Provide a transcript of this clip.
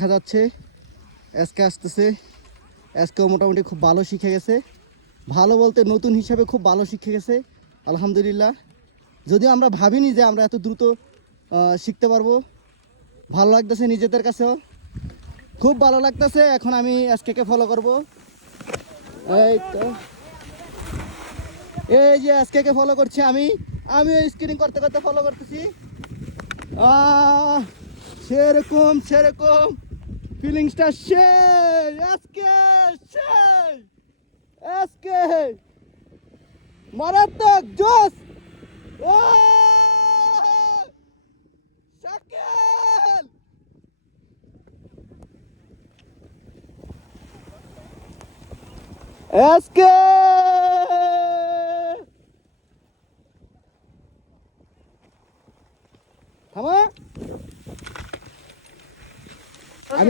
দেখা যাচ্ছে এসকে আসতেছে। এসকেও মোটামুটি খুব ভালো শিখে গেছে, ভালো বলতে নতুন হিসাবে খুব ভালো শিখে গেছে আলহামদুলিল্লাহ। যদিও আমরা ভাবিনি যে আমরা এত দ্রুত শিখতে পারবো। ভালো লাগতেছে, নিজেদের কাছেও খুব ভালো লাগতেছে। এখন আমি এসকে ফলো করব। এই তো এই যে এসকে ফলো করছি আমি স্ক্রিনিং করতে করতে ফলো করতেছি। সেরকম সেরকম ফিলিংসটা সেই এসকে মারাত্মক জোস। শাকিল এসকে